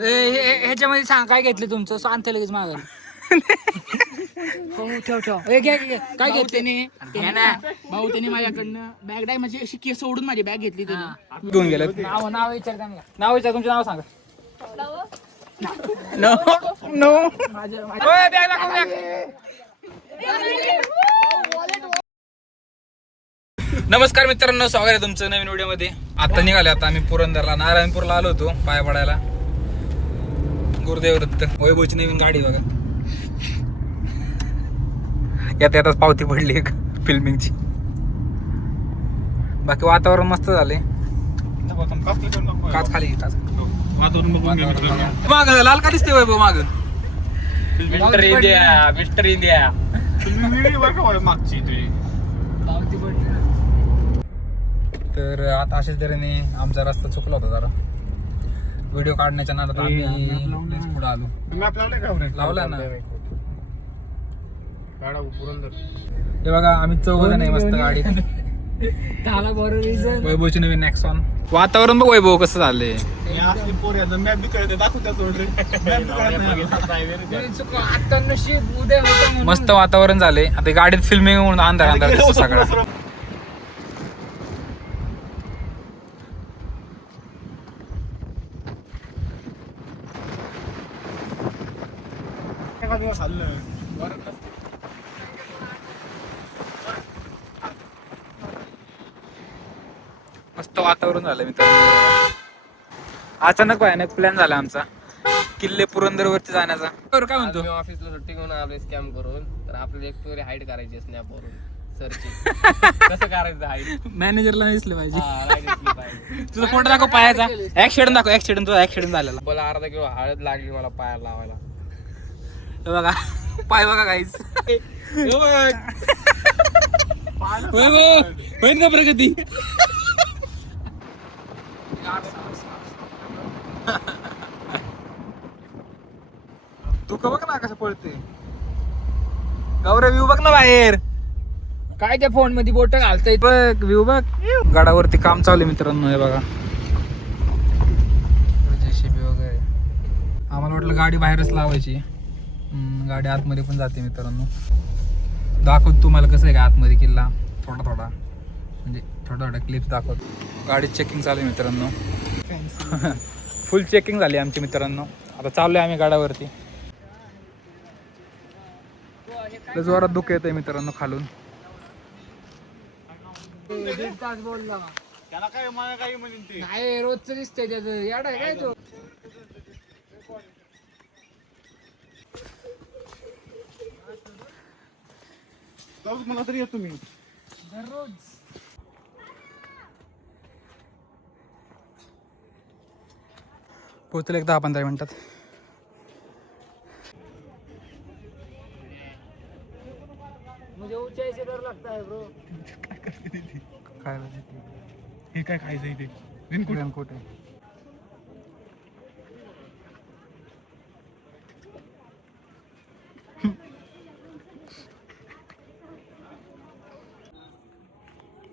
ह्याच्यामध्ये सांग काय घेतलं तुमचं शांत लगेच मागं. हो ठेव ठेव. काय घेतले भाऊ त्याने माझ्याकडनं बॅग डाय म्हणजे अशी केस सोडून माझी बॅग घेतली त्याने. घेऊन गेलं. नाव विचार का नाव विचार तुमचं नाव सांगा. नो नो नमस्कार मित्रांनो, स्वागत आहे तुमचं नवीन व्हिडिओ मध्ये. आता निघाले. आता आम्ही पुरंदरला नारायणपूरला आलो होतो पाय पडायला. गुरुदेव दत्त वैभवची नवीन गाडी बघा. यातच पावती पडली एक फिल्मिंगची. बाकी वातावरण मस्त झाले. काच खाली माग लाल का दिसते वैभव माग. मिस्टर इंडिया मिस्टर इंडिया मागची. तर आता अशाच तऱ्हेने आमचा रस्ता चुकला होता जरा. व्हिडिओ काढण्याच्या नादात आम्ही पुढे आलो. लावला ना हे बघा. आम्ही चौघ नाही मस्त गाडी. वैभवची नवीन नेक्सॉन. वातावरण बघ वैभव कसं झालंय. मस्त वातावरण झालंय. आता गाडीत फिल्मिंग म्हणून अंधार अंधार सगळं. मस्त वातावरण झालं मित्रांनो. अचानक भयानक प्लॅन झाला आमचा किल्ले पुरंदर वरती जाण्याचा. काय म्हणतो ऑफिसला सुट्टी घेऊन आपले स्कॅम करून तर आपल्याला एक स्टोरी हाईड करायची स्नॅप वरून सरची. कसं करायचं हाईड मॅनेजरला दिसलं पाहिजे. तुझा फोटो दाखव पायाचा. ऍक्सिडेंट दाखव. ऍक्सिडेंट तुझा ऍक्सिडेंट झालेला. मला अर्धा किलो हळद लागली मला पायाला लावायला. बघा पाय बघा काहीच होईन का प्रगती. तू का बघ ना कसं पळते. गौरव व्ह्यू बघ ना बाहेर. काय त्या फोन मध्ये बोट घालताय बघ. व्ह्यू बघ. गडावरती काम चालू आहे मित्रांनो. हे बघा जेसीबी वगैरे. आम्हाला वाटलं गाडी बाहेरच लावायची. गाडी आतमध्ये पण जाते मित्रांनो. दाखवतो तुम्हाला कसं आहे का आतमध्ये किल्ला. थोडा थोडा म्हणजे थोडा क्लिप्स दाखवतो. गाडी चेकिंग चालू आहे मित्रांनो. फुल चेकिंग झाली आमची मित्रांनो. आता चाललोय आम्ही गाडावरती. जोरात दुःख येत आहे मित्रांनो खालून. त्याला काय मला काही म्हणते नाही रोजच दिसतंय त्याचं. याड आहे काय तो. मला तरी येतो मी दररोज. पोहोचले 10-15 मिनिटात. काय हे काय खायचं इथे. रेनकोट आहे.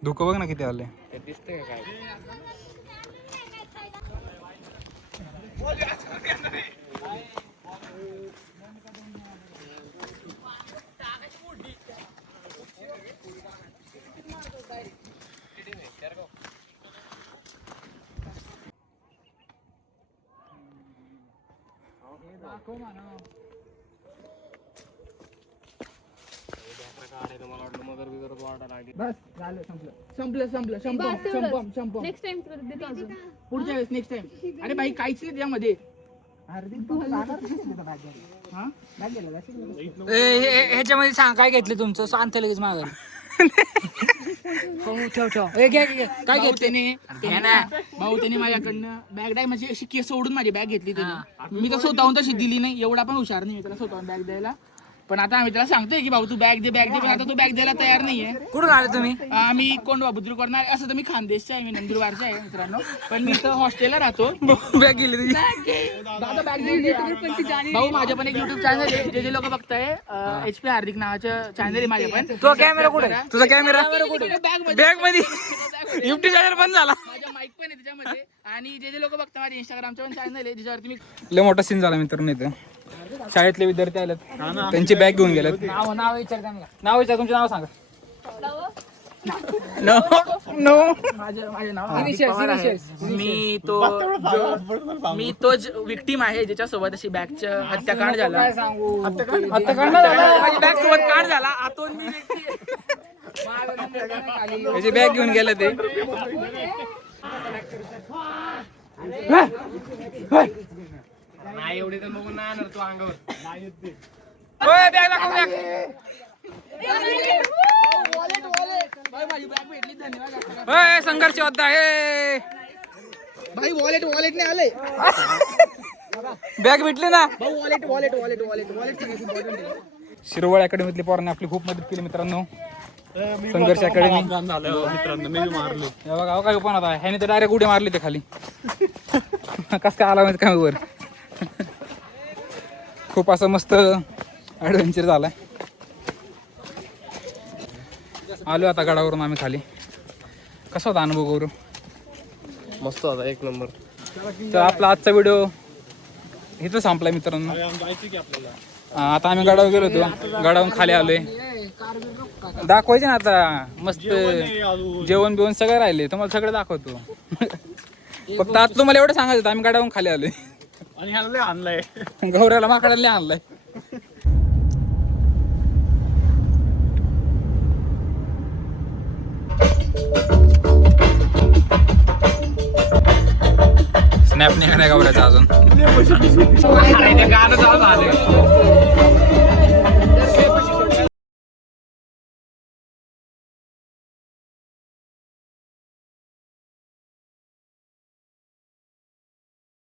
धुकं बघ ना किती आले. दिसतंय का काय. बस झालं. संपलं. नेक्स्ट टाइम देतो अजून. पुढच्या वेळेस नेक्स्ट टाइम. अरे भाई काहीच नाही त्यामध्ये. ह्याच्यामध्ये सांग काय घेतलं तुमचं शांत लगेच मागं. हो ठेव ठेव. काय घेतले भाऊ त्याने माझ्याकडनं बॅग डाय म्हणजे अशी केस सोडून माझी बॅग घेतली त्याने. मी तर स्वतःहून तशी दिली नाही. एवढा पण हुशार नाही मी त्याला स्वतःहून बॅग द्यायला. पण आता आम्ही त्याला सांगतोय की भाऊ तू बॅग दे पण आता तू बॅग द्यायला तयार नाहीये. कुठून आले तुम्ही. आम्ही कोंडवा बुद्रुक करणार. असं तर मी खानदेशचा आहे. मी नंदुरबारचा आहे मित्रांनो. पण मी इथं हॉस्टेलला राहतो. बॅग गेली तुझी. दादा बॅग भाऊ माझं पण एक युट्यूब चॅनल आहे. जे लोक बघताय HP हार्दिक नावाचं चॅनल आहे माझे पण. तो कॅमेरा कुठे. तुझा कॅमेरा बॅग बॅग मध्ये. युट्यूब चॅनल बंद झाला. माझा माईक पण आहे त्याच्यामध्ये. आणि जे लोक बघतात माझ्या इंस्टाग्रामच्या पण चॅनल आहे त्याच्यावरती मी लय मोठा सीन झाला मित्रांनो इथं. शाळेतले विद्यार्थी आलेत, त्यांची बॅग घेऊन गेलेत. नाव विचारता मला. नाव विचार, तुमचे नाव सांगा. माझे नाव मी तोच विक्टीम आहे ज्याच्यासोबत अशी बॅगचं हत्याकांड झाला. माझी बॅग सोबत कांड झाला. आतून मी त्याची बॅग घेऊन गेले ते. नाही एवढी तर बघून नाही आणणार तू अंगावर. माझी बॅग भेटली, धन्यवाद. संघर्ष होता आहे. भाई वॉलेट नाही आले. बॅग भेटली ना. भाऊ वॉलेट सगळ्यात इम्पॉर्टंट आहे. शिरवळ अकॅडमीतली पोरांनी आपली खूप मदत केली मित्रांनो. संघर्ष अकॅडमी हे बघा काय पण होता, ह्याने तर डायरेक्ट उडी मारली ते खाली. कस काय आला माहिती काय वर. खूप असं मस्त ॲडव्हेंचर झालाय. आलो आता गडावरून आम्ही खाली. कसा होता अनुभव गौरव? मस्त होता, एक नंबर. तर आपला आजचा व्हिडिओ इथं संपलाय मित्रांनो. आता आम्ही गडावर गेलो होतो, गडावरून खाली आलोय. दाखवायचे ना आता मस्त जेवण बिवण सगळं राहिले, तुम्हाला सगळं दाखवतो. फक्त आता तुम्हाला एवढं सांगायचं होतं, आम्ही गडावरून खाली आलोय आणि आणलाय गौऱ्याला माकडाला आणलाय. स्नॅप निघालाय गौऱ्याचा अजून. गाणं चालू झालं.